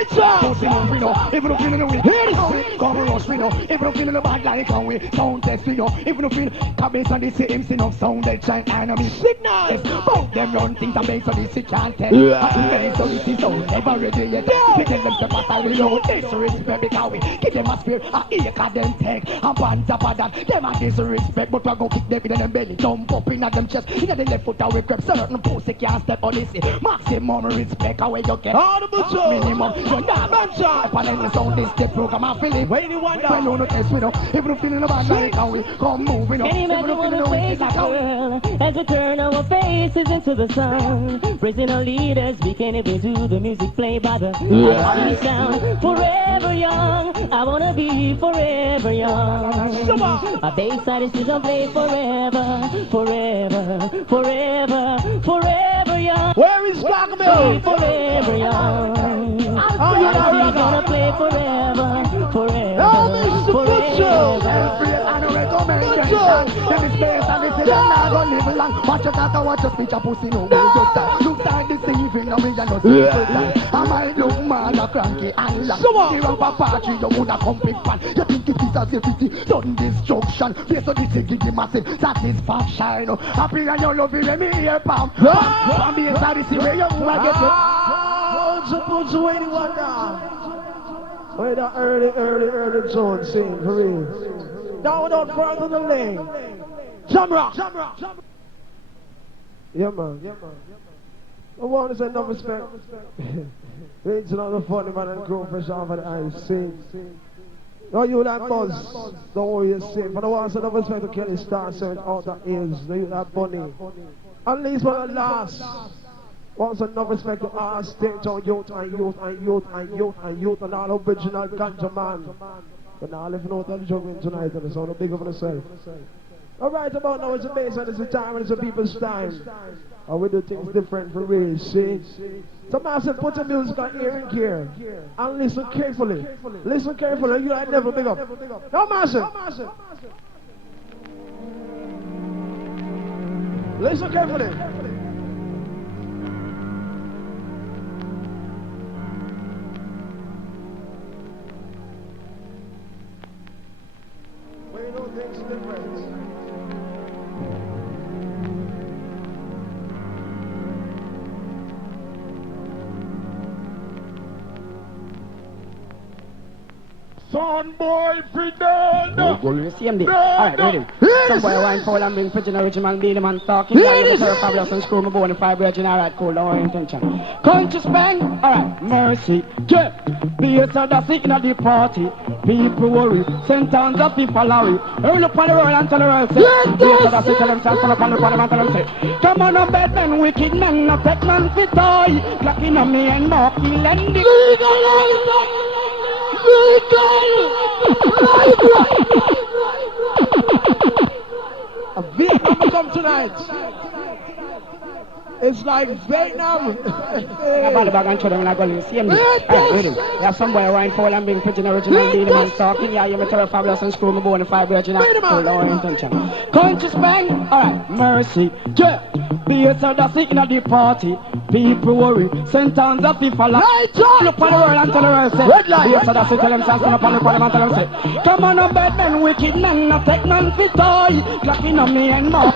Lights out! We know, if you don't feel in the way, cover us, we know, if you don't feel in the bad like how we sound test, we know, if you don't feel, cabbages on the same sin of sound, they shine enemy signals. Both them run things and based on this, you can't tell. Based on this, is so never ready yet. We tell them step aside, we know, disrespect because we give them a spear, a ear, cause them take, and on top of that, them a disrespect, but we go kick them in them belly, jump up in at them chest, in the left foot, and we grab certain pussy can't step on this, maximum respect, how you get, minimum, you're not bad shot, if I let the sound this, the program, I feel it, where you want that, no test, we know, if you don't feel in the bad like how we come moving up, can you imagine what a face like girl, as we turn our faces into the sun, praising our leaders, we can't even do the music played by the sound, forever young, I wanna be forever young, a basside is still play forever, forever, forever, forever young, where is Blackville? Forever young, I'm gonna play forever, forever, forever. Them is space and this is not gonna live long. Watch your talk and watch your speech and pussy no way you start. You start deceiving now me and no secret time. I might look mad or cranky and long. The rapper party you woulda come big fan. You think it is a safety, done destruction. Based on this give the massive satisfaction. Happy and you love it when me hear pam. From the inside this is where you wanna get it. Put you anyone down. Where the early zone scene for real. Down on front of the lane. Jamrock. Yeah, man. I want to say enough respect. It's another funny man and crew fresh off of the ice. See? No, you that buzz. Don't worry, you're safe. But I want to say enough respect to Kelly Star, search out the hills. No, you that bunny. At least for the last. Want enough respect to our state on youth and all original ganja man. But now living out on the juggling tonight and it's all big of yourself. Alright, about now it's a bass and it's a time and it's a people's time. And we do things different for real, see? So massive, put the music on ear and care. And listen carefully. Listen carefully, you ain't never big up. No massive. Listen carefully. Things different. Son boy, freedom. Go to the CMD. Alright, ready. Some boy wine foul and bring pigeon original, be the man talking. Ladies! Fabulous and screw my bone and five virgin. Alright, cool, no intention. Conscious bang. Alright, mercy. Yeah. Be a sort of sick at the party. People worry. Sentence of people worry. Earn up on the roll and tell the world say. Be a sort of sick tell themselves full up on the parliament and say. Come on, no bad men, wicked men, no pet man fit toy. Clapping on me and more kill and the a Vietnam come tonight. It's like Vietnam. I'm about to bag and throw them like going to see me. There's some boy wine foul and being pigeon original, be the man talking. Yeah, you're a fabulous and screw my bone and five virgin. Hold on, intention. Conscious bang. Alright, mercy. Yeah. Be a sort of sick at the party. People worry. Sentence of people like. Look for the world and tell the world say. Be a sort of sick tell themselves up on the parliament and tell them say. Come on, no bad men, wicked men, no take none fit toy. Clapping on me and more.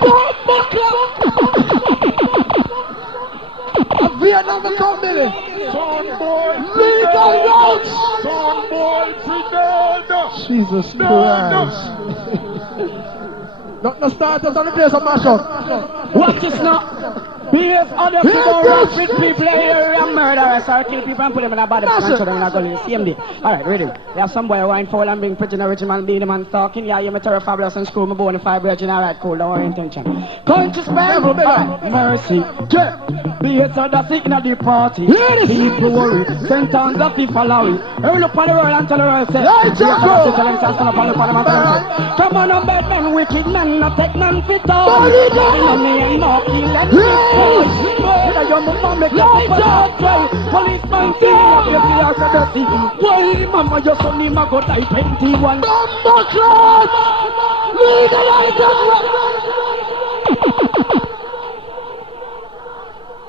Vietnam come Billy. Son boy, legal routes. Son boy, freedom. Jesus Christ. Not the starters on the place of mashup. Watch this now. Because other people rap with people here and murderers or kill people and put them in a body and show them in a gully. CMD. Alright, ready. You have some boy wine foul and bring pigeon original, be the man talking. Yeah, you're a terror fabulous and screw my bone and five virgin. Alright, cool, no intention. Conscious man. Alright, mercy. Yeah. Be a sort of sick at the party. People worry. Sentence of people worry. Earn up on the world and tell the world say. Come on, no bad men, wicked men, no take none fit out. Me and more kill and murder your mama make up policeman say you feel like a dirty. Why mama your son him a go die 21. Bomba class. Legalize that.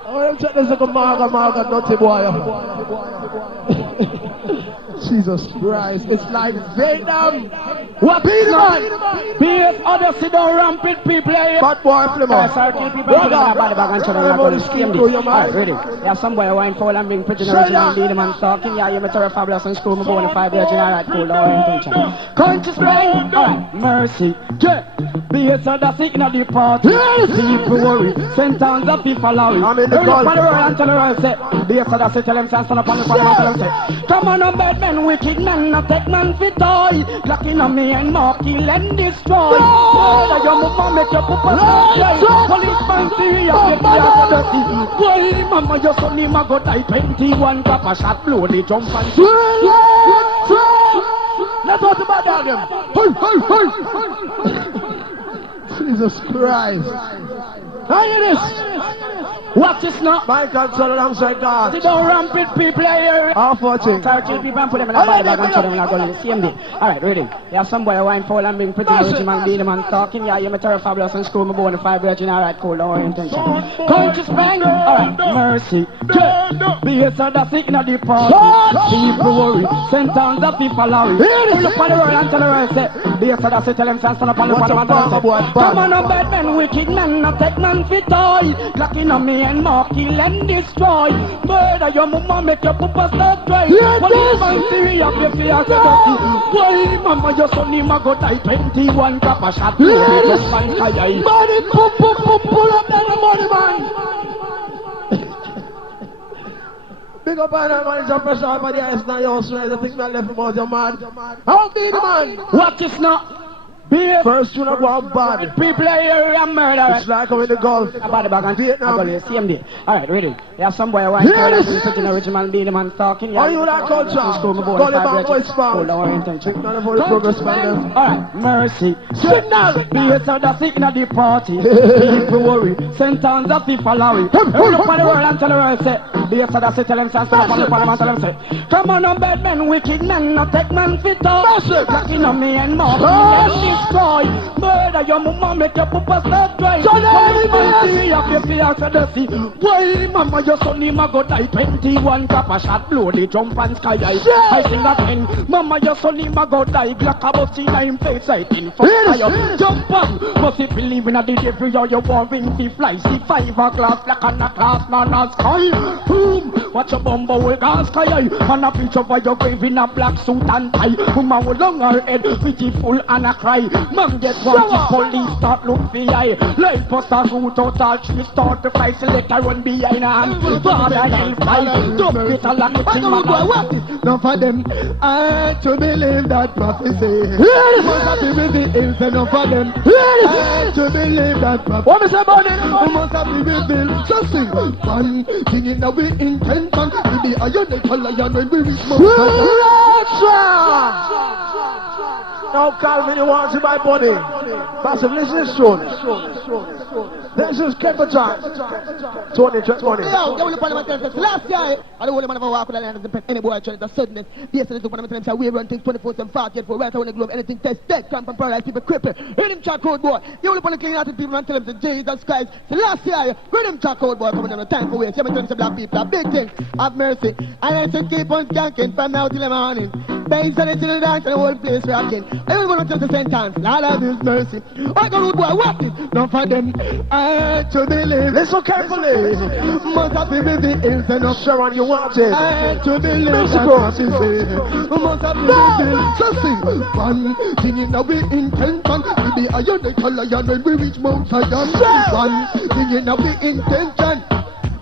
Oh, them check this like a marga dirty boy. Jesus Christ, it's like Vietnam. What Beat is him, not? man. BS Odyssey don't rampant people here. Bad boy, Plymouth. Kill people put them in a body bag and throw them in a gun. Same day. Alright, ready. Yeah, some boy wine foul and bring prisoner original lead him and talking. Yeah, you me terror fabulous and screw me bone 5 virgin. Alright, cool, don't worry, intention. Conscious brain. Alright, mercy. Yeah. BS Odyssey in a the party. People worry. Sentence of people allow it. I'm in the Hurry up on the golf. road and tell the world say. BS Odyssey tell them stand up on the front and tell them say. Come on, no bad men, wicked men, no take man fit toy. Glocking on me and more kill and destroy. Your mama make your papa stop. Policeman serious, you can't go see. Boy, mama, your son him a go die. 21 drop a shot, blow the jump and Let's talk about them. Jesus Christ. Hear this. watch this now. My God, son alongside God. Sit down rampant people here. Half watching. Try to kill people and put them in a body bag and throw them in a gun the same day. Alright, ready. Yeah, some boy wine foul and bring pretty original man, beat him and talking. Yeah, you me terror fabulous and screw me bone 5 virgin. Alright, cool, don't worry, intention. Conscious bang. Alright, mercy. BS Odyssey in a the party. People worry. Sentence of people allow it. Pull up on the road and tell the world say. BS Odyssey tell them stand up on the bottom and tell them say. Come on, no bad men, wicked men, no take man fit toy. Glocking on me and more kill and destroy. Murder your mama, make your papa start cry. Policeman serious, you fear to dirty. Boy, mama, your son him a go die. 21 drop a shot, blow the just man sky. Money, pull up that money, man. Big up on that man, jump pressure up on the ice now, you're straight. I think I left him out, you're mad. How be the man? What is not? BS First you not go out bad. people here and murder. It's like I'm in the golf. A body bag and Vietnam. I go the same day. Alright, ready. Yeah, some boy wine Hear this. pitching original beat him and talking. Yeah, Are you that culture? Call it back, voice Cool, don't worry, pound. intention. Think none of all the progress, man. Alright, mercy. Signal. BS Odyssey in the party. People worry. Sentence of people allow it. Hurry up on the world and tell the world say. BS Odyssey tell them stand up on the parliament and tell them say. Come on, no bad men, wicked men, no take man fit up. Blocking on me and more. And destroy. Murder your mama, make your papa start cry. Policeman serious, you fear to the sea. Boy, mama, your son him a go die. 21 drop a shot, blow the jump and sky high. I sing again. Mama, your son him a go die. Glock above see in face, I think for fire. Jump up, must you believe in a the devil or you want wing to fly. See 5 o'clock, black and a class man a sky. Boom, watch a bumble with gas sky high. And a picture of your grave in a black suit and tie. Woman with long her head, pitiful and a cry. Man get one to police start look for eye. Life poster root out all she start to fly. Select a run behind her hand. Father hell fly. Dump it a lock it in my mouth. Now for them, I to believe that prophecy. Must have been with the hills enough for them. I to believe that prophecy. What is about it? Must have been with the so sing one thing in the way intention. We be a unique color when we reach more. Now Calvin, you want to buy body. Passive, listen to this tune. This is Kepperton. 2020. Yo, the Parliament says last year, I don't want to walk with the land and any boy trying to suddenly. Yes, the Parliament say we run things 24/7, 48 for right around the globe. Anything test, dead, cramp and paralyze people, cripple. Hear them chat code boy. You only want to clean out the people and tell them to Jesus Christ. So last year, hear them chat code boy coming down the time for waste. You tell them black people a big thing. Have mercy. And I say keep on skanking from now till the morning. Bangs and the dance and the whole place rocking. I don't want to take the sentence. Lord have his mercy. I go root boy, what is? Not for them. I to believe. Listen carefully. Must have been with the hills and up. Sharon, you want it? I to believe. Mexico. Must have been with the hills. So sing. One thing in our intention. We be a unique lion when we reach Mount Zion. One thing in our intention.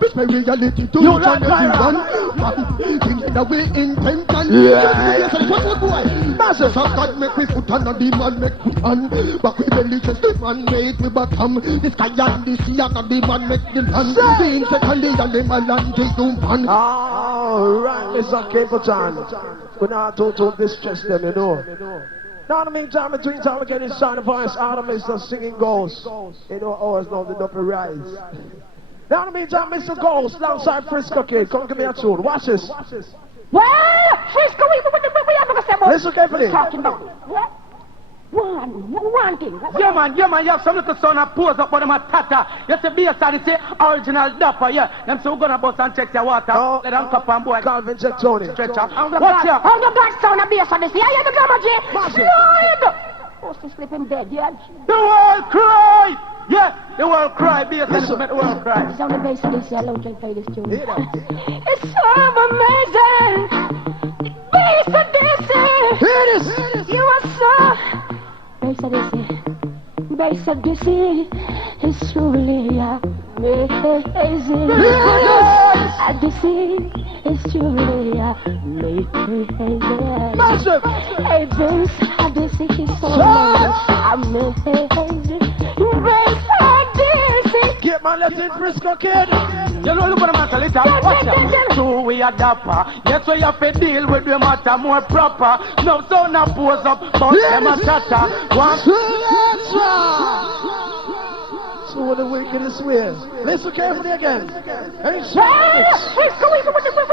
It's my reality to You each like and everyone. One thing in our intention. Yes, what's the boy? Massive. So God make we foot on, and the man make foot on. But we belly just the man made we bottom. The sky and the sea and the man make the land. The insect and the animal and the human. Alright, Mr. Capleton. We not to distress them, you know. Now in the meantime, between time we get this sound of voice out of Mr. Singing Ghost. You know, always love the double rise. Now in the meantime, Mr. Ghost, alongside Frisco Kid. Come give me a tune. Watch this. Well, Frisco, we have to say about Listen carefully. talking about. What? One thing. Yeah, man, you have some little son and pose up for them a tata. You see, be a side, say, original dapper, yeah. Them say, we're gonna bust and check your water. Let them cup and boy. Calvin, check Tony. Stretcher. What's here? On the black sound of bass on this. Yeah, you the drummer, G. Slide! Supposed to sleep in bed, yeah. The world cry! Yeah, the world cry, bass and the world cry. It's on the bass of this, yeah. Long can play this tune. It's so amazing. Bass of this, Hear this. you are so... Bass of this, bass of this is truly amazing. And this is truly amazing. Massive. Hey, bass of this is so amazing. Bass of this. Get my left in Frisco, kid. you know, look at the matter, little watch out. So we are dapper. Yes, we have to deal with the matter more proper. No, so now pose up, but them a chatter. One. So the wickedest ways. Listen carefully again. Hey, We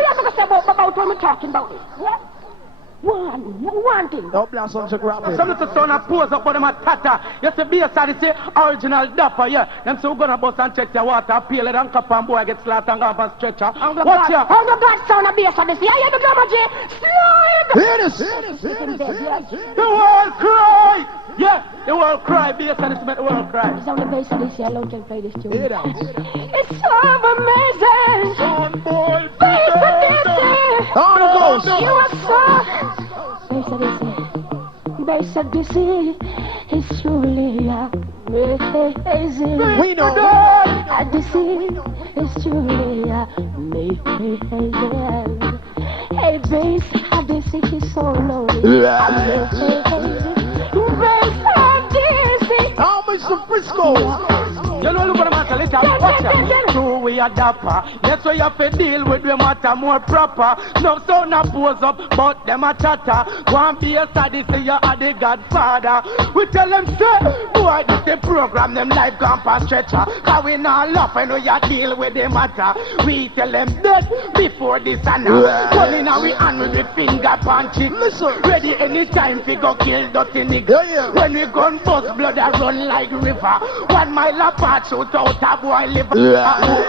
have to say about what we're talking about. Yeah? One thing. don't blossom to grab it. Some little son and pose up, but them a tatter. You see, be a side, say, original dapper, yeah. Them say, we're gonna bust and check your water. Peel it and cup and boy get slapped and go up and stretcher. What's here? On the black sound of bass on this. Yeah, you the drummer, G. Slide! Hear this. The world cry! Yeah, the world cry, bass and this the world cry. It's on the bass of this, yeah. Long can play this tune. Hear that. It's so amazing. Son boy, Bass of this. On the ghost. You are so... Bass of this is truly amazing. We know. And this is truly amazing. Hey, bass of this is so lonely. Amazing. Bass of this. How much the Frisco? you know, look at the matter, little watch out. So we are dapper. Yes, we have to deal with the matter more proper. No, so now pose up, but them a chatter. Go and be a study, say you are the Godfather. We tell them, say, boy, this the program, them life gone past stretcher. Cause we not laugh and we a deal with the matter. We tell them this before this and now. Running now we hand with finger punching. Listen. Ready anytime we go kill dirty nigga. Yeah. When we gun bust blood a run like river. 1 mile apart shoot out a boy liver.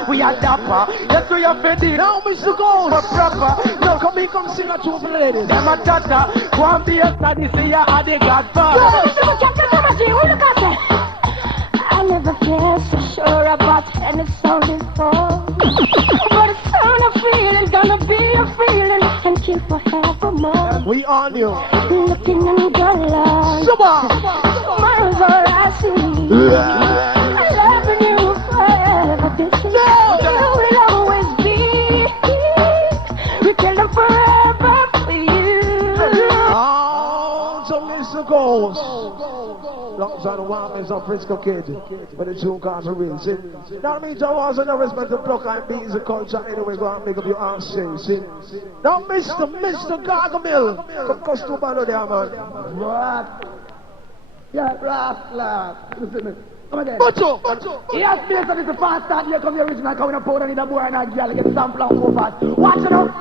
We are dapper. Yes, we are fed Now, Mr. Gold. but proper. No, come sing a tune for the ladies. Them a tata. Go and be a study, say you are the Godfather. I never felt so sure about any sound before. But a sound of feeling, gonna be a feeling and keep forevermore. We on you. Looking in the light, smiles all I see. I'm loving you forever. This is you will always be. We tell them forever for you. Oh, so Mr. Gold. Lots of the warmers of Frisco kid. But the tune called for real. See? Now, I mean, John was no respect to block and beats the culture. Anyway, go and make up your arms sing. See? Now, Mr. Gargamel. Come to battle there, man. What? Yeah, laugh. Listen me. Come again. Mucho. Yes, place that is the fast start. Here come the original coming up powder in the boy and a girl get sample and go fast. Watch it up.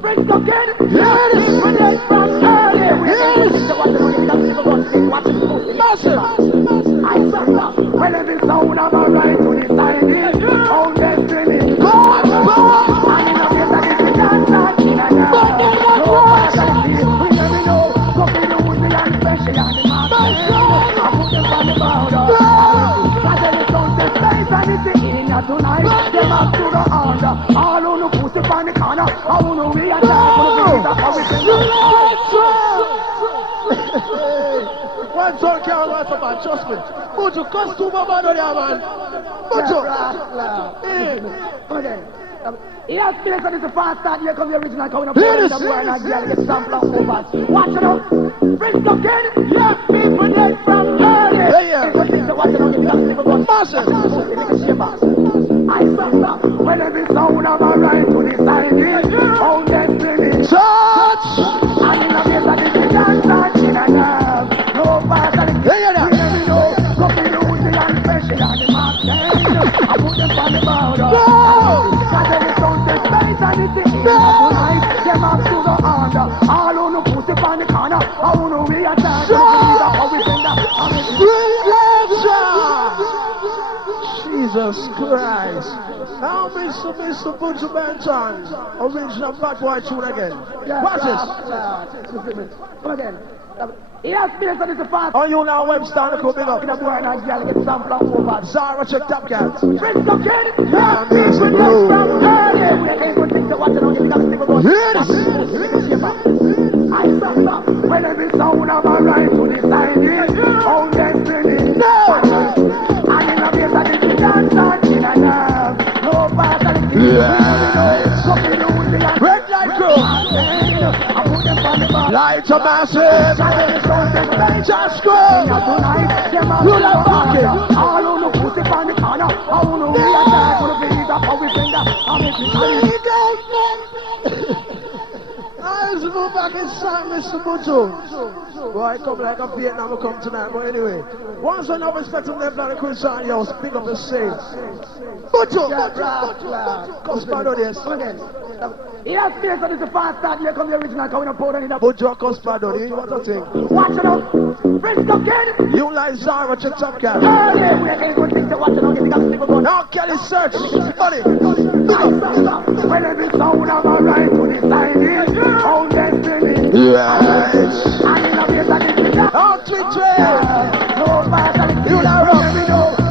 Frisco kid. Yes. When they from early. Yes. Watch it. Massive. I saw when every sound of a right to the side is how destiny. And in the place that is the dance and in and out. No matter the deal, we never know. Go be the Uzi and special and the master. I put them on the border. Cause every sound the space and it's the inner tonight. Them up to the under. All who no pussy on the corner. All who no we attack for the things that how we can do. One song can't go so bad, trust me. Mucho costume about there, man. Mucho. Come again. Yes, place that is the fast start. Here come the original coming up. Yes. The boy and a girl get sample and go fast. Watch it up. Frisco kid. Yeah, people dead from early. Yeah. Watch it up. Massive. I saw when every sound of a right to the side is how destiny. Touch. And in the place that is the dance and in and out. No faster than Yeah. we never know. Go be the Uzi and special and the master. I put them on the border. Cause every sound the space and it's the inner tonight. Them up to the under. All who no pussy on the corner. All who no we attack. How we send that. Jesus Christ. Now, Mr. Butcher Benton, original bad boy tune again. Watch this. Come again. Yes, Minister, this is fast. Are you now Webster? Go big up. In a boy and a girl get some plum over. Zara, check Top Cat. Prince of Kid. Yeah, Mr. Blue. We ain't going to think that what you know, you got to think about. Yes. I stop. When every sound of a right to decide it. Oh, destiny. No. And in a place that it is not in a love. No fatality. Red light go. Lights are massive. Just go. You like fucking. All on the pussy on the corner. All on the attack. On the feet up. How we finger. How I just move back inside, Mr. Butcher. Boy, I come like a Vietnam, I come tonight. But anyway, once I know respect from them, like Chris and yo, speak up the same. Butcher! Come spot on this. again. Yes, yes, that is the fast start. Here comes the original coming up out and in the Butcher, come spot on this. What I think? watch it up. Prince of Kid. You like Zara, check Top Cat. Yeah, we ain't going to think that what you know, you got to think about. Now Kelly search. Buddy. When every sound of a right to decide it. Oh, destiny. Yes. And in a place that it is not. Now tweet trail. No fatality. You like rock.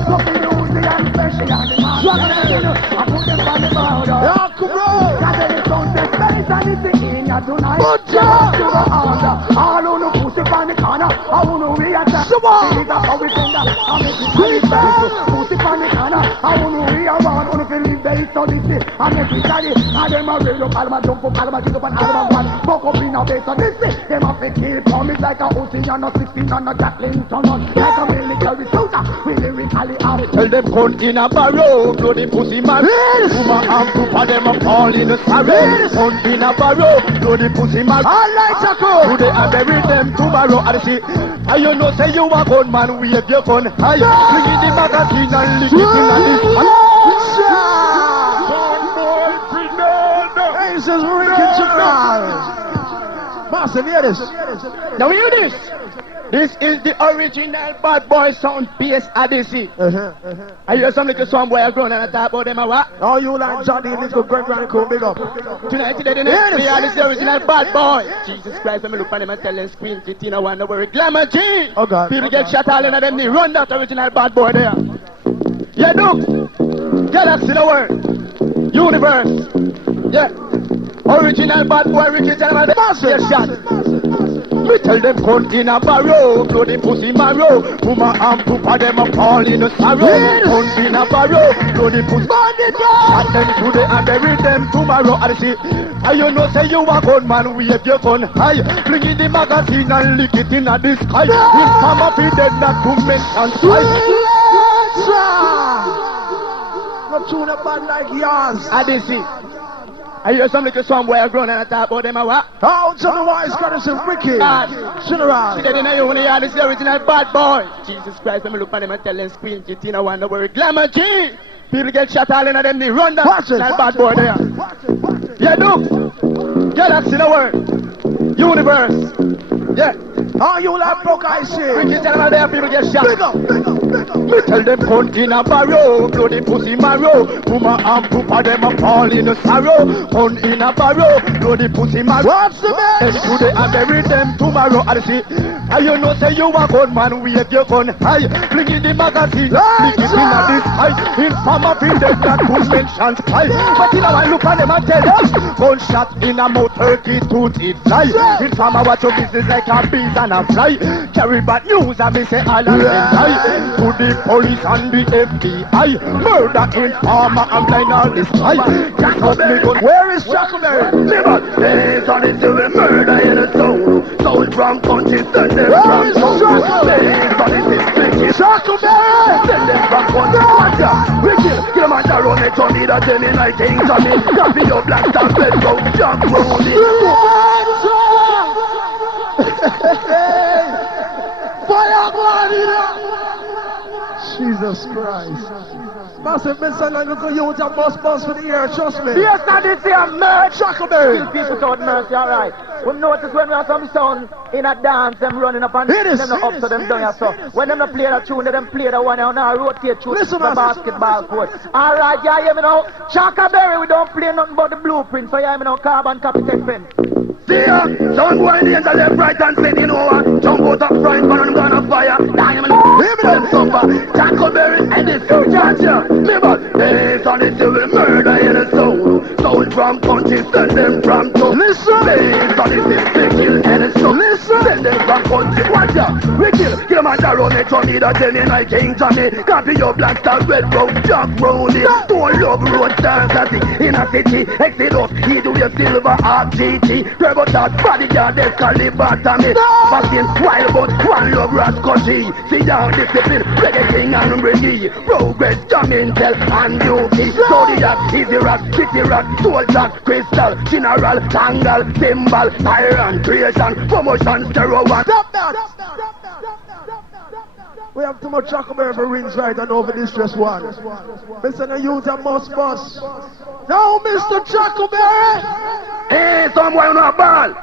Nothing Uzi and special and the man. I put them on the border. Now come on. Got any sound that space and it's in ya tonight. Butcher. All on the pussy on the corner. I wanna be a tap. Come on. See that how we send that. I make it pussy on the corner. I wanna be a one. Wanna feel it they so this is. I make it daddy. And them a real up. Alma jump up. Alma jig up and Alma one. Fuck up in a base so this is. Them a fake keep on me like a Odyssey and a 16 and a Jacqueline Turner. Like a military soldier. We lyrically have it. Tell them cunt in a barrow, blow the pussy man. Woman and poopa them up all in the sorrow. Cunt in a barrow, blow the pussy man. All right, Taco. Today I bury them tomorrow. And see, and you know say you a gun man, wave your gun high. Bring in the magazine and lick it in a this. Hey, this is Ricky Chicago. Master, hear this. Now hear this. This is the original bad boy sound PS Odyssey. I hear some little song boy I grown and I talk about them a what? Oh, you like Johnny, little great grandcool, big up. Tonight today the next we are the original bad boy. Jesus Christ, when me look on them and tell them screen it in a one over glamour G. Oh God. People get shot all in them, they run that original bad boy there. Yeah, look. Galaxy the world. Universe. Yeah. Original bad boy, Ricky tell them the shot. Me tell them cunt in a barrow, blow the pussy marrow. Woman and poopa them up all in the sorrow. Cunt in a barrow, blow the pussy. Shot them today and bury them tomorrow. And see, and you know say you a gun man, wave your gun high. Fling in the magazine and lick it in the sky. If mama feed them not to mention twice. Not tune up bad like yours. Odyssey. I hear some little song boy I grown and I talk about them a what? Oh, tell me why it's got us in Ricky. General. See that in you when you hear this original bad boy. Jesus Christ, when me look on them and tell them screen it in a one over glamour G. People get shot all in them, they run that bad boy there. Yeah, look. Galaxy the world. Universe. Yeah. Oh, you like broke I see. Ricky tell them there people get shot. Big up. Me tell them cunt in a barrow, blow the pussy marrow. Woman and poopa them up all in the sorrow. Cunt in a barrow, blow the pussy marrow. What's the Then best? today I bury them tomorrow. And see, and you know say you a gun man, wave your gun high. Fling in the magazine, lick it in a this high. In farmer field them not to mention sky. But in a while look at them and tell them, gunshot in a mouth 32 teeth fly. In farmer watch your business like a bees and a fly. Carry bad news and me say all and die. To the police and the FBI. Murder in farmer and blind all this high. Can't help me gun. Where is Chuckleberry? Liver, days on it till we murder in the soul. Soul from country, send them Where is from Chuckleberry? days on it is wicked. Chuckleberry! Send them from country, wicked. Kill a man to run it on me, that tell me like things on it. That be your black star, bed go, jump round it. Fire, God! Jesus Christ. Massive mission and look at you with your bus for the year, trust me. Yes, I did say a merch. Chuckleberry. Kill people without mercy, alright. We notice when we have some sound in a dance, them running up and them not up to them down here. So when them not play the tune, them play the one and now rotate through the basketball court. Alright, yeah, hear me now. Chuckleberry, we don't play nothing but the blueprint, so yeah, me now carbon copy take pen. See ya, don't go in the end of left, right and center, you know what? Jump out of front, but I'm gonna fire. Diamond, leave it them suffer. Tackleberry and the future, yeah. Remember, based on the civil murder in the soul. Sold from country, send them from top. Listen, based on the civil kill and the soul. Listen, send them from country. Watch out, we kill Kilimanjaro, Metro, need a Jenny, like King Johnny. Copy your black star, red road, Jack Brownie. Don't love road, dance at it. In a city, Exodus, he do your silver RGT. But that body guard, they call it bottom. Fucking wild but one love rascally. See down discipline, reggae king and reggae. Progress, coming, tell and duty. So the yacht, easy rock, city rock, soul jack, crystal, general, tangle, symbol, tyrant, creation, promotion, stereo one. Stop that! We have too much Chuckleberry for rings right and over this just one. Mr. The youth and must bust. Now, Mr. Chuckleberry! Hey, somewhere on a ball.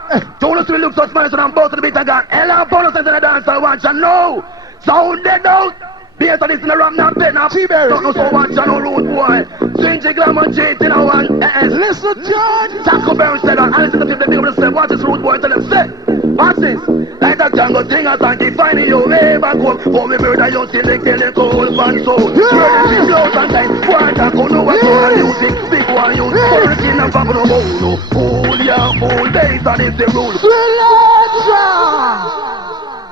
Jonas will look so smart and I'm both to the beat and got Ella bonus into the dance I want you know. Sound dead out. Based on this in the ram, not bed, not T-Berry. Don't know so watch you no road boy. Swing the glamour J in a one. Listen, John. Chuckleberry said and listen to people that people say, watch this road boy tell them say. Watch this. Like that jungle thing as I keep finding your way back home. For me murder you select the cold fan soul. Swear blows and time. One that go know what's on the music. Big one you. Hurricane and pop no more. Fool ya, fool. Based on this the rule.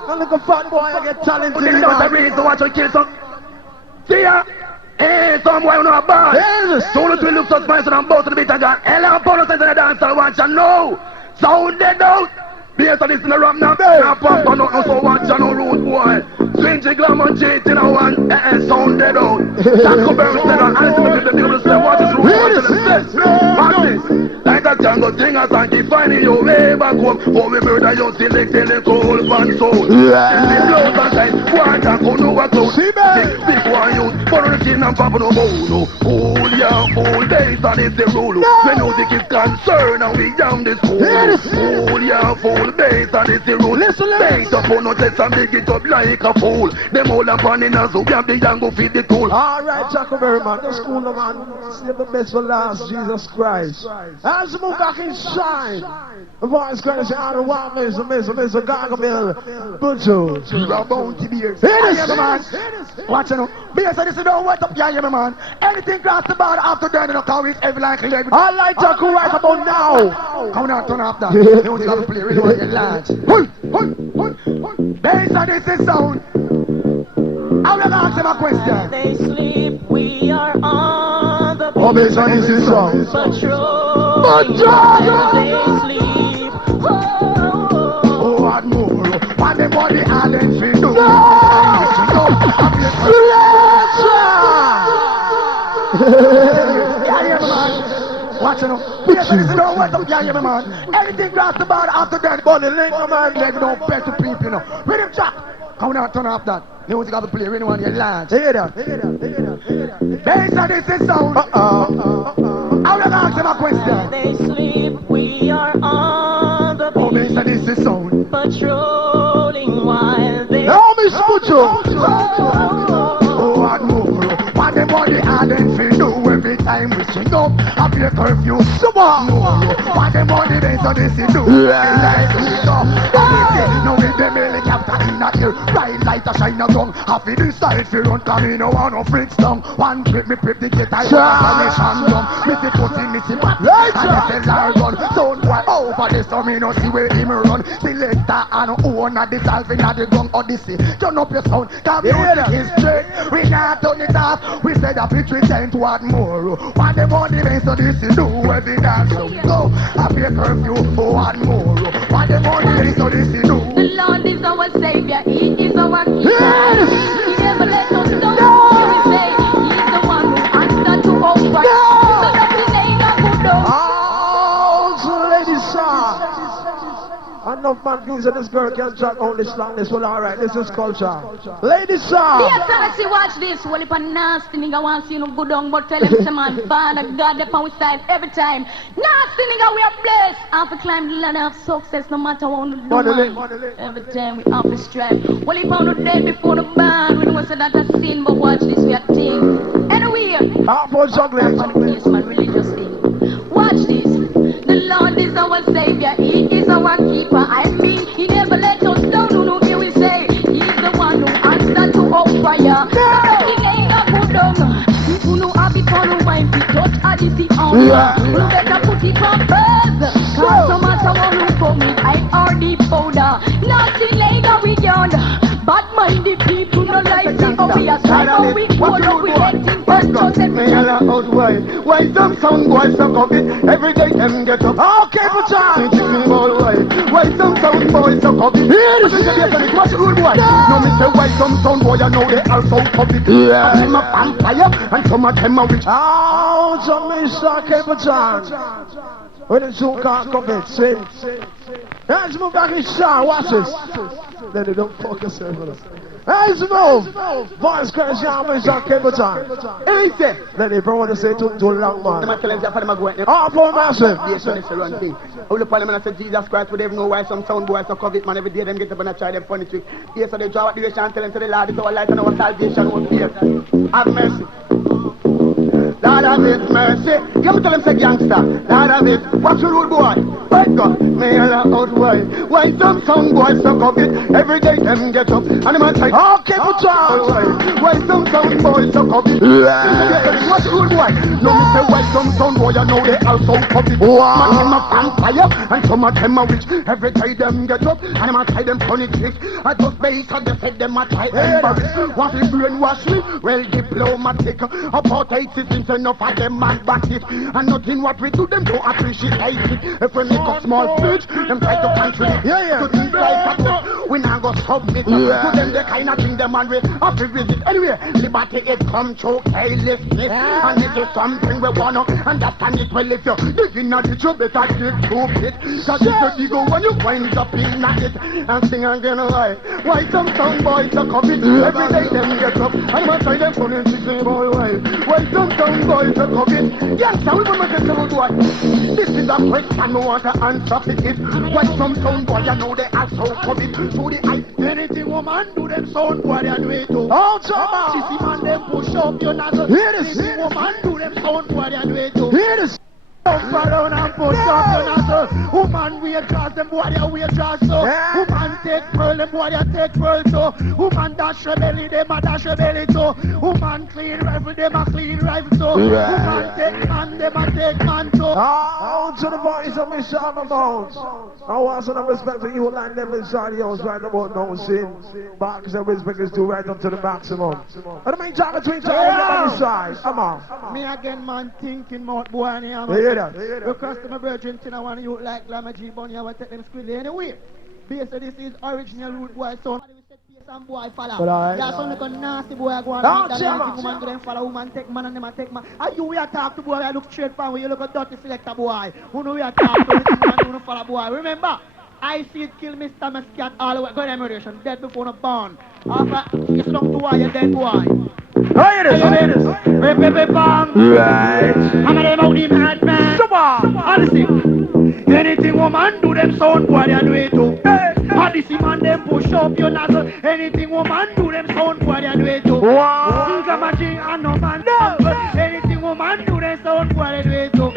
Don't look a fat boy, I get talented. You know the reason watch you kill some. See ya. Hey, somewhere on a bar. Jonas will look so smart and I'm both to the beat and got Ella bonus into the dance I want you know. Sound dead out. Based on this in the rap now, now pop on no so watch you no road boy. Swing the glamour J in a one, sound dead out. Chuckleberry said and listen to the people say watch this road boy tell them say. Watch this. Like that jungle thing as I keep finding your way back home. For me murder you select the cold fan soul. Big blows and time, one that go know what close. Big one you, but on the king and pop no more. Fool ya, fool, based on this the rule. When music is concerned and we down this fool. Fool ya, fool, based on this the rule. Based upon no test and big it up like a fool. Them all up on in a zoo, and the young go feed the tool. Alright, Chuckleberry man, the school of man, save the best for last, Jesus Christ. As we move back in shine, the voice crazy out of one Mr. Gargamel, Butcher. The bounty beers. Hey, man. Watch out. Beers, this is don't wet up, yeah, man. Anything cross the border after that, you know, how it's every like leg. I like Chuckle right about now. Come on, turn off that. You don't have to play really well, you lads. Based on this is sound. I will ask them a question. They sleep, we are on the Oh, based on this is sound. patrol. They sleep. Oh, what more? What them body and then we do? Yeah, man. Watch it now. Yes, this is don't wet up, yeah, man. Anything cross the border after that, body link, man. Leg don't pay to people, you know. With him, Jack. Come on, turn off that. Music got to play, anyone you lads. Hear that? Based on this is sound. I will ask them a question. They sleep, we are on the Oh, based on this is sound. patrolling while they Now, Miss Butcher. Oh, what more? What them body and then we do every time we swing up. I feel curfew. So what more? What them body based on this is do. Every time we swing up. No with them helicopter in a hill. Ride like a shine a gun. Half of the side fi run. Come in no one no freaks down. One grip me prep the gate. I want a nation drum. Missy pussy, missy bat. And the cellar gun. Don't go over this so me no see where him run. Selector and owner the solving of the gun Odyssey. Turn up your sound. Cause music is straight. We not turn it off. We said that we pretend to what more. What the body based on this is do every dance so we go. I pay curfew for what more. What the body based on this is do. The Lord is our Savior, He is our King. Yes. He never let us down. He will say, He's the one who answered to our prayer. So that we lay not put down. Oh, so ladies, sir. Enough man thinks that this girl can track only slangness. Well, alright, this is culture. Ladies, sir. Dear Taxi, watch this. Well, if a nasty nigga wants you to go down, but tell him, say, man, Father God, the pound side every time. Nasty nigga, we are blessed. Have to climb the ladder of success, no matter what we do, man. Every time we have to strive. Well, if I'm not dead before the band, we know say that a sin, but watch this, we are thing. Anyway, half for juggling. for the case, man, religious thing. Watch this. The Lord is our Savior, He is our keeper. I mean, He never let us down. No, here we say, He's the one who answers to our prayer. He ain't a good dog. People know have it on the wife, we touch Odyssey on. You better put it on earth. Cause no matter what you come with, I already powder. Nothing like a weekend. Bad minded people no like see how we are trying how we go on we getting conscious every time. Why some sound boys suck up it? Every day them get up. Okay, for time. Why some sound boys suck up it? What's the rude boy? No, me say why some sound boy I know they also cup it. I'm a vampire and some of them are witch. Oh, Jamaica, okay, for time. When the Zoom can't come in, see? Let's move back in shot, watch this. Then they don't focus on us. Let's move. Voice crash, Jamaica, okay, for time. Then they probably say too long, man. Oh, for massive. Yes, it's a run thing. I will upon them and I said, Jesus Christ, would they know why some sound boys are covered, man? Every day them get up and I try them funny trick. Yes, so they draw out the direction and tell them to the Lord, it's our life and our salvation was here. Have mercy. Lord of it, mercy. You me tell them say gangster. Lord of it, what's your rude boy? Right God, may Allah out why? Why some sound boys suck up it? Every day them get up and them a try. Okay, for time. Why some sound boys suck up it? What's your rude boy? No, me say why some sound boy I know they also cup it. Man, them a vampire and some of them a witch. Every day them get up and them a try them funny tricks. I just because they said them a try embarrass. Want to brainwash me? Well, diplomatic. About 8 systems enough of them man back it. And nothing what we do them don't appreciate it. If we make a small speech, them try to contradict. To things like that, we now go submit. To them the kind of thing them and we have to visit. Anyway, liberty is come through carelessness. And it is something we wanna understand it well. If you dig in a ditch, you better dig through it. Cause if you go when you wind up in it and sing again why? Why some sound boys are coming every day them get up and I try them funny to say boy why some sound boys are coming. Yes, I will make a tell what. This is a question we want to answer to it. Why some sound boy you know they are so coming to the eye. Anything woman do them sound boy they do it too. Oh, Jama. Sissy man them push up your nozzle. Hear this. Anything woman do them sound boy they do it too. Hear this. Jump around and push up your nozzle. Woman wear dress, them boy they wear dress so. Woman take pearl, them boy they take pearl so. Woman dash her belly, them a dash her belly so. Woman clean rifle, them a clean rifle so. Woman take man, them a take man so. Oh, to the voice of Miss Sharma Bones. I want some respect for you like them inside yours right about no sin. Box and respect is due right up to the maximum. And the main talk between time on the side. Come on. Me again man thinking about boy and I'm Hear that. because to my brethren, I want you like Lama G Bunny, I want to take them squidly anyway. Based on this is original root boy sound. Some boy follow. There's some little nasty boy go on. That nasty woman go them follow woman take man and them a take man. Are you we are talk to boy? I look straight from where you look a dirty selector boy. Who know we are talk to this man who no follow boy. Remember, I see it kill Mr. Muscat all the way. Go to emuration, dead before the born. After it's not to why you dead boy. Hear this. Right. I'm a them out the madman. Odyssey. Anything woman do them sound boy they do it too. Odyssey man them push up your nozzle. Anything woman do them sound boy they do it too. Imagine and no man. Anything woman do them sound boy they do it too.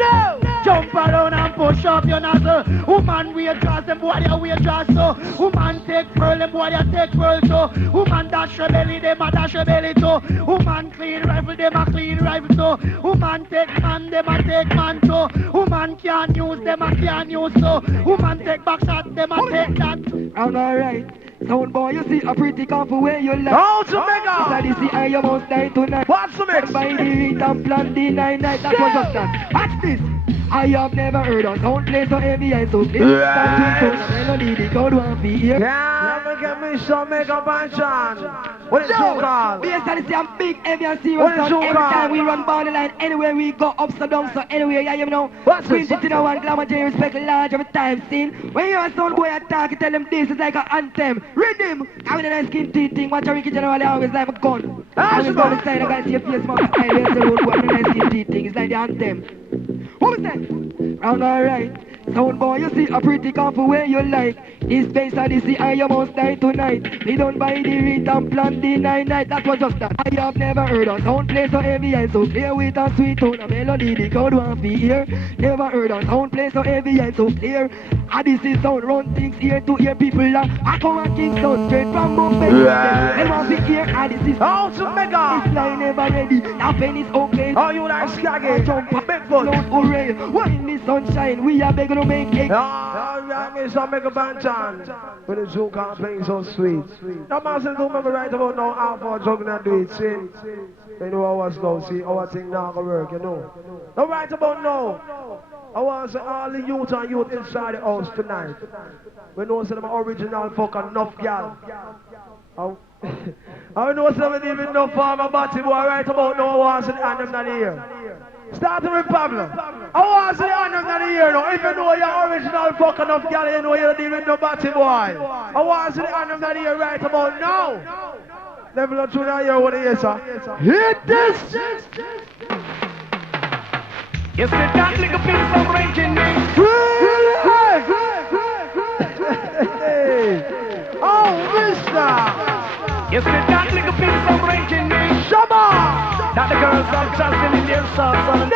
Jump around and push up your nozzle. Woman wear dress, them boy they wear dress so. Woman take pearl, them boy they take pearl so. Woman dash her belly, them a dash her belly so. Woman clean rifle, them a clean rifle so. Woman take man, them a take man so. Woman can't use, them a can't use so. Woman take back shot, them a take that. And alright, sound boy, you see a pretty couple where you like. Oh, Jamaica. So this the I must die tonight. What's the mix? By the rate and plan the 9 night, that was just that. Watch this. I have never heard a sound play so heavy and so clear. That melody the crowd want to hear. Yeah, I'm gonna get me some makeup and chant. What is it called? Based on this, I'm big, heavy and serious sound. Every time we run borderline, anywhere we go, ups or downs, so anywhere, yeah, you know. What's Queen this? 51, glamour, J, respect, large every time, seen. When you hear a sound boy attack, you tell them this is like an anthem. Rhythm. I'm in a nice skin teeth thing, watch a Ricky generally always like a gun. I'm in the side, I gotta see your face, man. I always the road boy, I'm in a nice skin teeth thing, it's like the anthem. What was that? Round alright. Sound boy, you see a pretty comfort where you like. This space and this and you must die tonight. Me don't buy the rate and plan the night. That was just that. I have never heard a sound play so heavy and so clear with a sweet tone. A melody the crowd want to hear. Never heard a sound play so heavy and so clear. And this is sound run things ear to ear people. I come and king sound straight from Bombay. They want to hear and this is to mega. this line never ready. Nothing is okay. Oh, you like Skaggy? Jump a big foot. Loud hooray. When in the sunshine, we are begging to make it. Oh, yeah, me some make a band chant. But the Zoom can't play so sweet. No man says, don't remember right about now, half for juggling and do it, see? You know how us now, see, our thing now can work, you know. No right about now. I want to say all the youth and youth inside the house tonight. We know some original fuck enough gal. I know some of them even know farmer body boy right about now. I want to say the anthem not here. Starting with Pablo. I want to say the anthem not here now. Even though you're original fuck enough gal, you know you're dealing with no body boy. I want to say the anthem not here right about now. Level of tune out here, what it is, sir. Hit this! You see that little piece of ranking me? Oh, mister! You see that little piece of ranking me? Shabba! That the girls are dancing in their socks and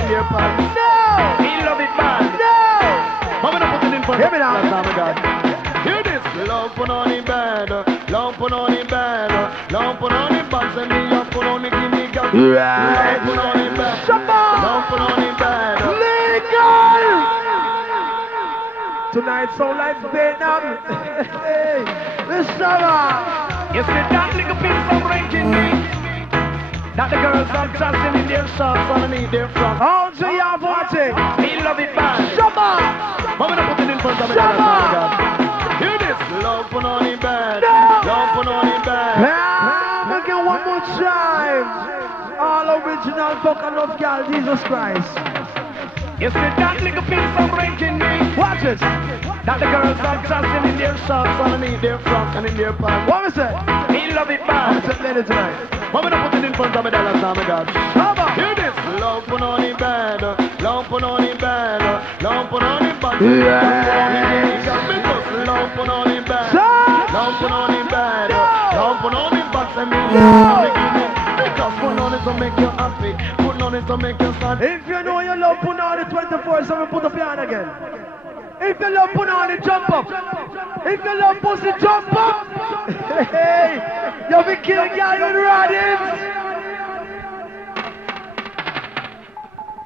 in their pants. No! He love it bad. No! I'm gonna put it in front Hear me now. of God. Hear this. Love put on the bed. Love put on the bed. Love put on the box and me up put on the gimme gun. Love put on the bed. Shabba! Love put on the bed. Legal! Tonight so like Vietnam. Hey, this summer. You see that little piece of ranking me? That the girls are dancing in their socks underneath their front. How do you want it? He love it bad. Shabba! I'm gonna put it in front of me. Hear this. Love put on the bed. No! Love put on the bed. Yeah, again one more time. All original fuck enough gal, Jesus Christ. You see that little piece of ranking me? Watch it. That the girls are dancing in their socks underneath their front and in their pants. What was it? He love it I'm bad. set later tonight. I'm gonna put it in front of me, that's my God. Shabba! Hear this. Love put on the bed. Love put on the bed. Love put on the bed. Love put on the bed. Love put on the bed. Love put on the box and me. Because put on it to make you happy. Put on it to make you sad. If you know you love put on the 24/7, put up your hand again. If you love put on the jump up. If you love pussy, jump up. Hey, you be killing girl with roddins.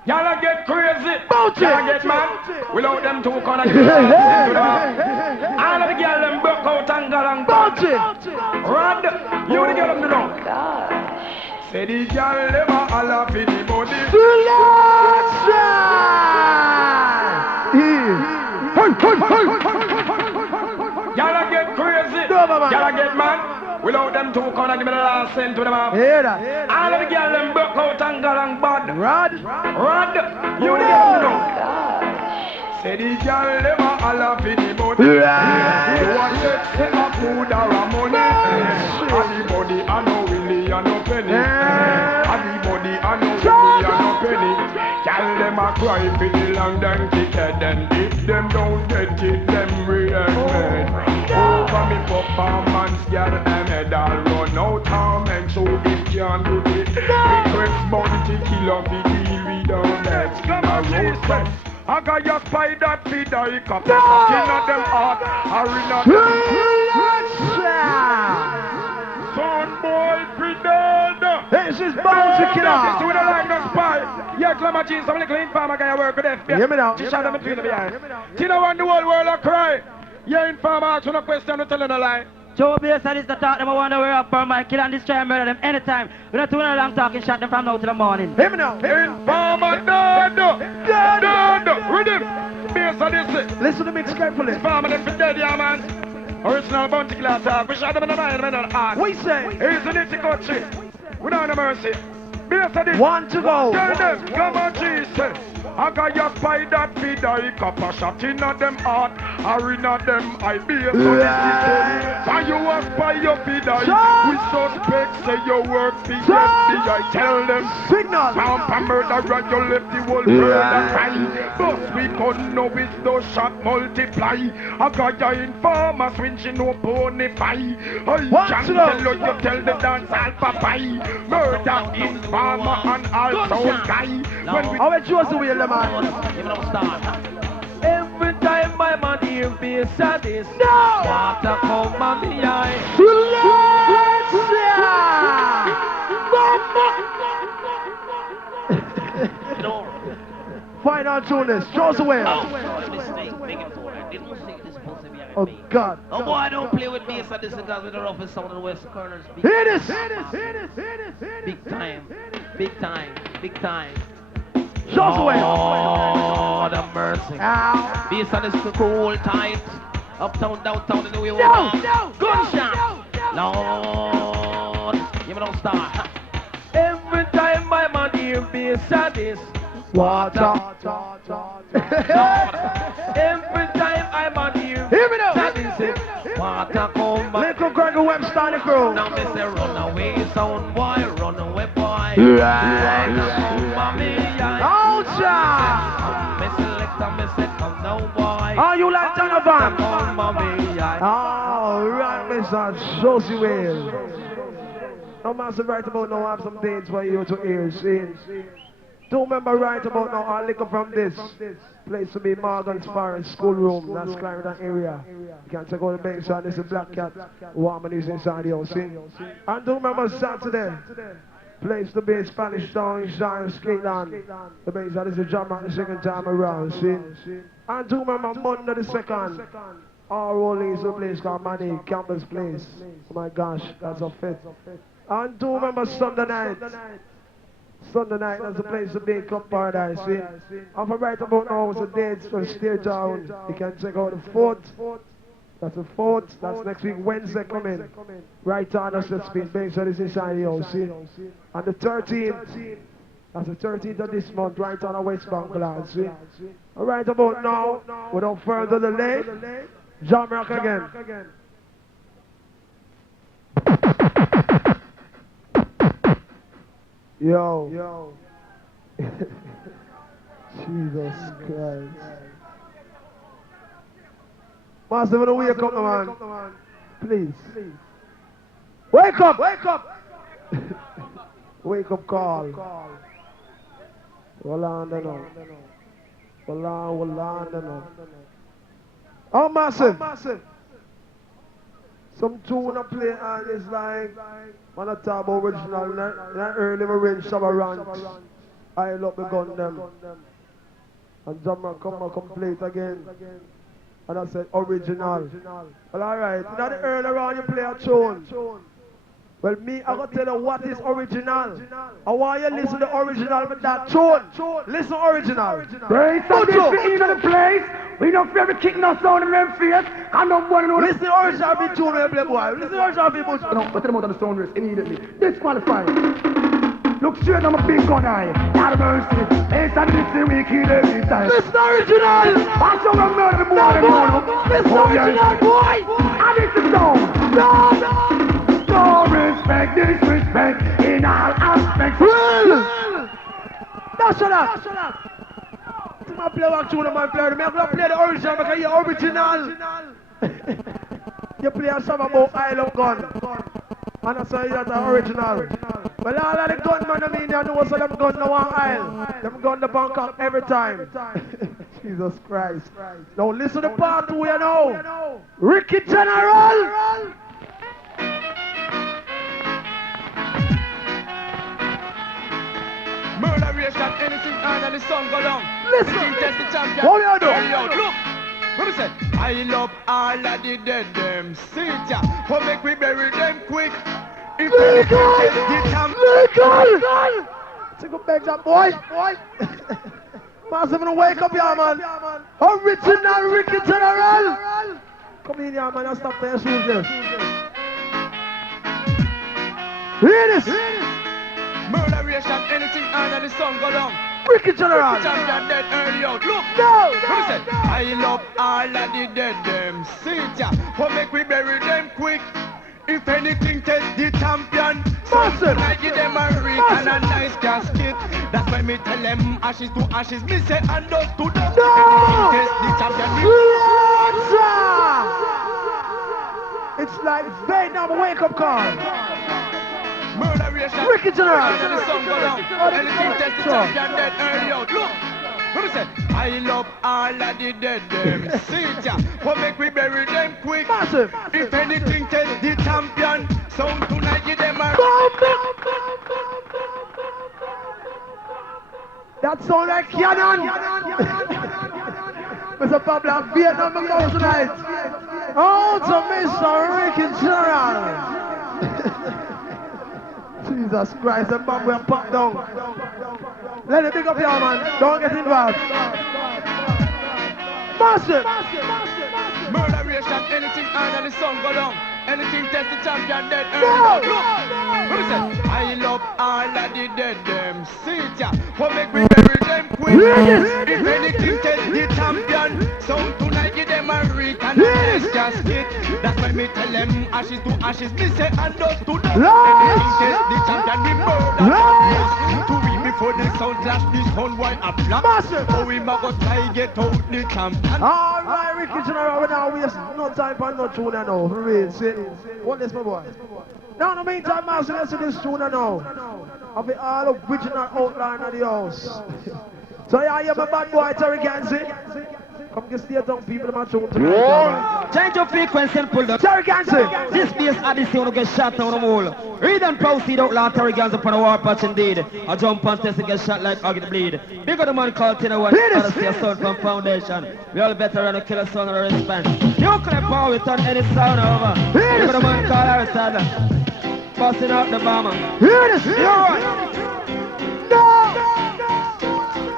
Y'all get crazy. Bounce it. Y'all get mad. Without them two corner. All of the girls them broke out and got and Bounce it. Rod, you the girl them know. Say the girl them all up in the body. Y'all get crazy. Y'all get mad. Without them two corner, give me the last cent to them off. Hear that? All of the girls them broke out and got and bad. Rod. Rod, you the girl them know. Say the girl them all up in the body. You want sex, a food or a money. And the body I know really and no penny. And the body I know really and no penny. Girl them a cry for the long dang ticket. And if them don't get it, them react mad. Over me performance, girl, and medal run out and so they can't do it. Request bounty killer for deal without that. Come on, Jesus. I got your spider feed or you can put in on them heart or in on them. Son boy, pretend. This is bouncy killer. This is with a line of spy. Yeah, Clamor Jeans, some little informer guy work with FBI. Hear me now. She shot them between the behind. You know when the whole world a cry. Yeah, informer ask you no question, you telling a lie. Joe Bass and this the talk them I wonder where up burn my kill and destroy and murder them anytime. We don't do no long talking, shot them from now till the morning. Hear me now. Informer, no. Rhythm. Bass on this. Listen to me carefully. Informer, them for dead, yeah, man. Original bounty killer talk. We shot them in the mind, man, on the heart. We say. Here's the nitty country. Without no mercy. Bass on this. One to go. Tell them, come on, Jesus. I got your spy that feed I copper shot in them heart or in them I be a son. And you a spy your feed I we suspect say your work feed I tell them Signal. Found a murder and you left the whole murder crying. But we couldn't know it's no shot multiply. I got your informers when she no bonify. I can't tell you tell the dance alpha murder informer and also guy. When we How it shows the way, man. Every time my man hear me sadness, No! water come on me eye. No. Final tune shows the way. Oh God. Oh boy, don't play with bass at this because with the roughest sound in the West Corners. Hear this. Big time. Big time. Big time. Shows the way. Oh, the mercy. Ow. Bass on this cool tight. Uptown, downtown, in the way we No, want. no, Gunshot. Lord. Give me no star. Every time my man hear bass at this. Water. Every time I'm on here, Hear me now. that is it. Water come back. Little Gregor Webster and the crew. Now me say run away, sound boy, run away boy. Water come on me, Oucha. me select, me say come now boy. Are you like Donovan? Come on me, All right, Mr. Josie Whale. No matter right about now, I have some things for you to hear. See? Don't remember right about now, I'll lick up from this place to be Morgan's Forest Schoolroom. That's Clarendon area. You can check out the bank side. This is Black Cat. Woman is inside the house. See? And don't remember Saturday. Place to be Spanish Town in Giant Skateland. The bank side is a jam at the second time around. See? And don't remember Monday the 2nd. Our rolling is a place called Manny Campbell's Place. Oh my gosh, that's a fit. And don't remember Sunday night. Sunday night, that's a place to be, Cup Paradise, see? And for right about now, it's a date for Stage Town. You can check out the 4th. That's the 4th. That's next week, Wednesday coming. Right on us, let's be based on this inside the house, see? And the 13th, that's the 13th of this month, right on the West Bank Glass, see? And right about now, without further delay, John Rock again. Yo. Jesus Christ. Master, when we wake up, man. Please. Wake up! Wake up call. Hold on, no. Oh, massive. Some tune I play and it's like when I talk about original, not early range Sabarant. I love the gun them. And Jammer come play it again. And I said original. Well alright, now the earlier on you play a tune. Well me, I gotta tell you what is original. I want you to listen to original with that tune. Listen original. Praise the Lord in the place. We don't fear kicking us down in them face. I don't want to know. Listen to original beat tune when you play boy. Listen to original beat tune. No, but tell them out of the stone race immediately. Disqualified. Look straight on my big gun eye. Out of mercy. It's a listen we kill every time. Listen original. Watch out and murder the boy. Listen original boy. And it's the stone. No respect, disrespect in all aspects. Now shut up. I play one tune, man. I'm gonna play the original because you're original. You play a song about Island Gun. And I say that's the original. But all of the gunmen, I mean, you know so them guns no one aisle. Them gun the Bangkok every time. Jesus Christ. Now listen to part 2, you know. Ricky General. murder race that anything and the sun go down. Listen. Test the champion. What you do? Look. What me say? I love all of the dead them. See it ya. Come make we bury them quick. If anything test the champion. Take a back that boy. Massive, wake up, yeah, man. Original Ricky General. Come in here, man, and stop their shoes there. Hear this. Murderation, anything under the sun go down. Ricky General. Champion dead early out. Look. No. What me say? I love all of the dead them. See it ya. Come make we bury them quick. If anything test the champion. Massive. I give them a ring and a nice casket. That's why me tell them ashes to ashes. Me say and dust to dust. No. If anything test the champion. It's like Vietnam wake up call. Murderation. Ricky General. And the sun go down. Anything test the champion dead early out. Look. What me say? I love all of the dead them. See it ya. Come make we bury them quick. Massive. If anything test the champion. Sound tonight give them a That sound like cannon. Mr. Pablo, Vietnam go tonight. Oh, to Mr. Ricky General. Jesus Christ, the bomb will pop down. Let it pick up here, man. Don't get involved. Massive. murderation, anything under the sun go down. Anything test the champion dead early. No. Look, what is it? I love all of the dead them. See it ya. What make we bury them quick? If anything test the champion, so tonight give them a reek and a nice casket. That's why me tell them ashes to ashes. Me say and dust to dust. Anything test the champion, we murder. To we before the sound clash, this sound boy a flap. Oh, we ma go try get out the champion. Alright, Ricky General, we now waste no time for no tune now. For real, see? What this, my boy? Now, in the meantime, Master, let's see this tune now. Of the all original outline of the house. So, yeah, you're my bad boy, Terry Gansey. Come get stay down, people, in my tune tonight. Change your frequency and pull the Terry Gansey. This bass Odyssey wanna get shot down the wall. Read and proceed out loud, Terry Guns upon a war patch indeed. A jump contest and get shot like Aggie the Bleed. Bigger the man called Tina One, Odyssey assault from Foundation. We all better run a killer song or a response. Nuclear power, we turn any sound over. Bigger the man called Aristotle. Busting out the bomber. Hear this. You're right. No.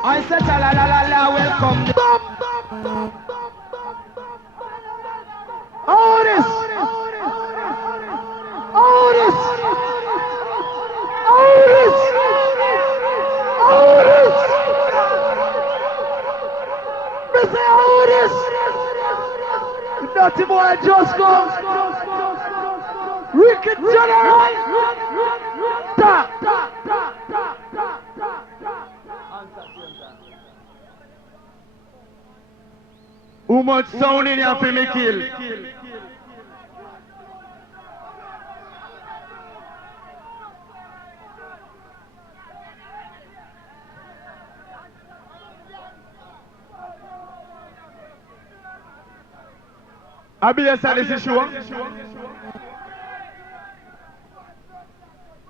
I said la la la la, welcome. Odyssey! Odyssey! Mr. Odyssey! Naughty boy just comes! Wicked General! Da! How much sound in here for me kill? I be a this show.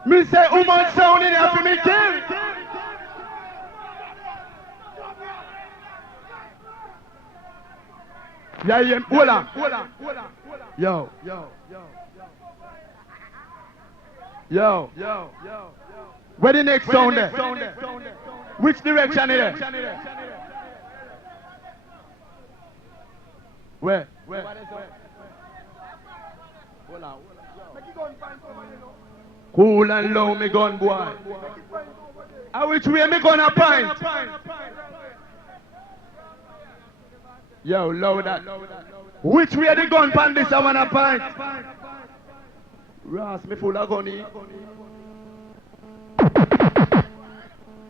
Me say how much sound in here for me kill? Yeah, hold on. Yo. Where the next sound there? Which direction is it? Where? Cool and low, me gun boy. Which way me gonna point? Yo, low that. Which way the gun pan this I wanna point? Ross, me full of gunny.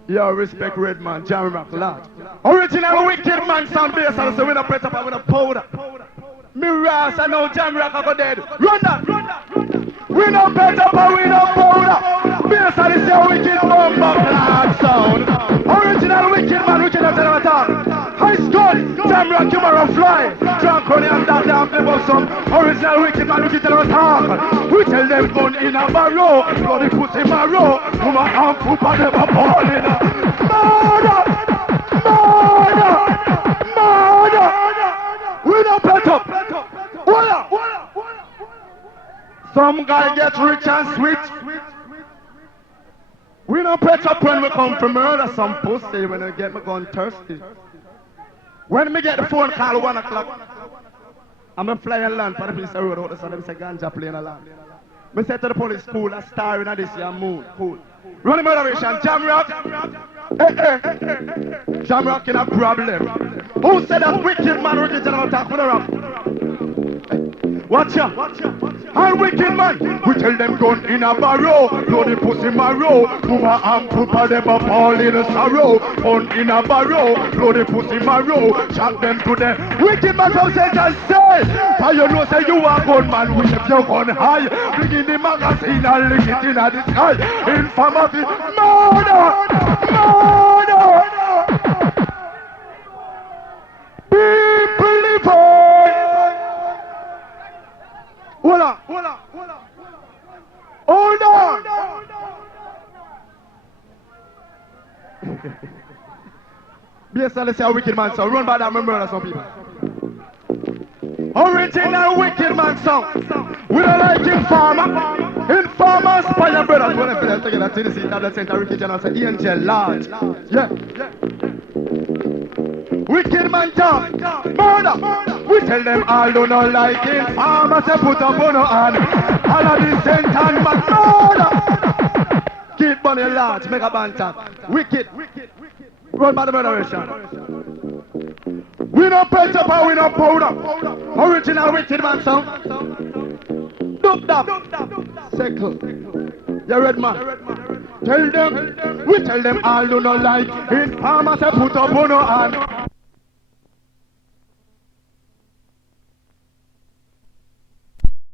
Yo, respect red man, Jammy Rock lad. Original wicked man sound bass, so we don't press up with a powder. Me Ross, I know Jammy Rock I go dead. Run that. We don't press up and we don't powder. Bass, I say wicked bomba clad sound. Original wicked man, wicked as never talk. High school, Jammy Rock, you are fly. Drunk on and down, down, play about some. Original wicked man, wicked as talk. We tell them gun in a barrow. Bloody pussy in a row. Woman and poop and never balling. Murder! Some guy gets rich and sweet. We don't patch up when we come from murder some pussy when I get my gun thirsty. When me get the phone call 1 o'clock, I'm a flying land for the piece of road out there, so them say ganja playing a land. Me say to the police, cool, a star in this year moon, cool. Running moderation, Jam Rock. Jam Rock in a problem. Who said that wicked man wicked general talk for the rap? Watch out. And wicked man, we tell them gun in a barrow, blow the pussy marrow, Puma and Poopa them a fall in a sorrow, gun in a barrow, blow the pussy marrow, shot them to the wicked man from Satan say, for you know say you are gun man, we have your gun high, bring in the magazine and lick it in the sky, infamous murder, murder, people live on. Hold on. Hold on. BSL say a wicked man song. Run by that, murder some people. Original wicked man song. We don't like Informer. Informer Spire Brothers. When I put them together to the seat of the center, Ricky Channel say Angel Large. Yeah. Wicked man talk, murder. We tell them all do not like it. Farmers say put a bono on. All of this Satan man murder. Keep money large, make a band talk. Wicked. Run by the moderation. We no pressure power, we no powder. Original wicked man song. Dub dub. Circle. You red man. Tell them, we tell them all do not like it. Farmers say put a bono on.